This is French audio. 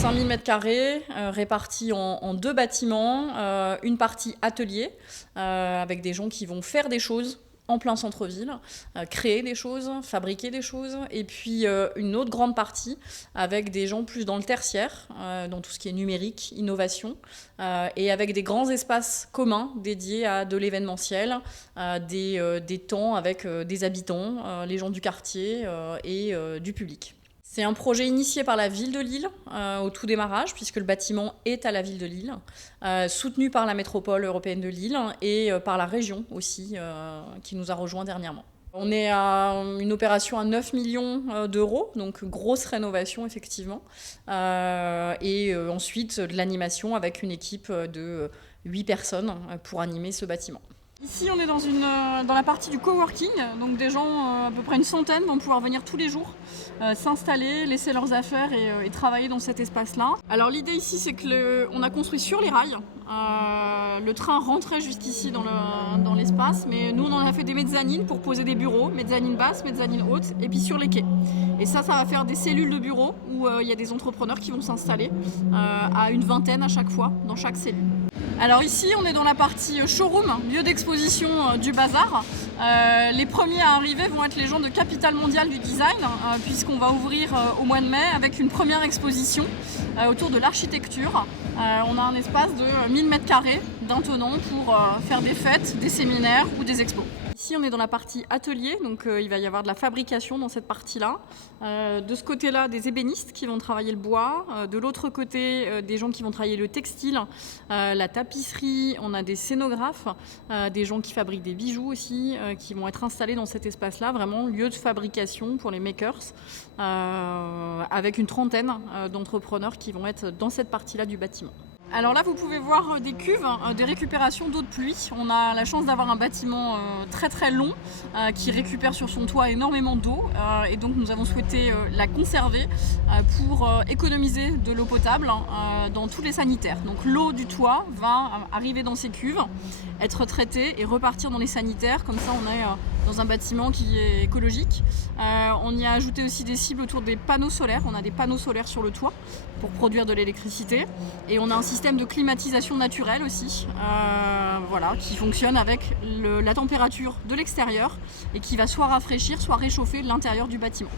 5000 m² répartis en 2 bâtiments, une partie atelier avec des gens qui vont faire des choses en plein centre-ville, créer des choses, fabriquer des choses, et puis une autre grande partie avec des gens plus dans le tertiaire, dans tout ce qui est numérique, innovation, et avec des grands espaces communs dédiés à de l'événementiel, des temps avec des habitants, les gens du quartier et du public. C'est un projet initié par la ville de Lille au tout démarrage, puisque le bâtiment est à la ville de Lille, soutenu par la métropole européenne de Lille et par la région aussi, qui nous a rejoints dernièrement. On est à une opération à 9 millions d'euros, donc grosse rénovation effectivement, et ensuite de l'animation avec une équipe de 8 personnes pour animer ce bâtiment. Ici, on est dans la partie du coworking, donc des gens, à peu près une centaine, vont pouvoir venir tous les jours s'installer, laisser leurs affaires et travailler dans cet espace-là. Alors l'idée ici, c'est qu'on a construit sur les rails. Le train rentrait jusqu'ici dans l'espace, mais nous, on en a fait des mezzanines pour poser des bureaux, mezzanines basses, mezzanines hautes, et puis sur les quais. Et ça va faire des cellules de bureaux où il y a des entrepreneurs qui vont s'installer à une vingtaine à chaque fois, dans chaque cellule. Alors ici, on est dans la partie showroom, lieu d'exposition du bazar. Les premiers à arriver vont être les gens de Capitale Mondiale du Design, puisqu'on va ouvrir au mois de mai avec une première exposition autour de l'architecture. On a un espace de 1000 m² d'un tenant pour faire des fêtes, des séminaires ou des expos. Ici, on est dans la partie atelier, donc il va y avoir de la fabrication dans cette partie-là. De ce côté-là, des ébénistes qui vont travailler le bois. De l'autre côté, des gens qui vont travailler le textile, la tapisserie. On a des scénographes, des gens qui fabriquent des bijoux aussi, qui vont être installés dans cet espace-là, vraiment lieu de fabrication pour les makers, avec une trentaine d'entrepreneurs qui vont être dans cette partie-là du bâtiment. Alors là, vous pouvez voir des cuves, des récupérations d'eau de pluie. On a la chance d'avoir un bâtiment très très long qui récupère sur son toit énormément d'eau et donc nous avons souhaité la conserver pour économiser de l'eau potable dans tous les sanitaires. Donc l'eau du toit va arriver dans ces cuves, être traitée et repartir dans les sanitaires. Comme ça, on est dans un bâtiment qui est écologique. On y a ajouté aussi des cibles autour des panneaux solaires. On a des panneaux solaires sur le toit pour produire de l'électricité et on a un système de climatisation naturelle aussi, voilà, qui fonctionne avec la température de l'extérieur et qui va soit rafraîchir, soit réchauffer l'intérieur du bâtiment.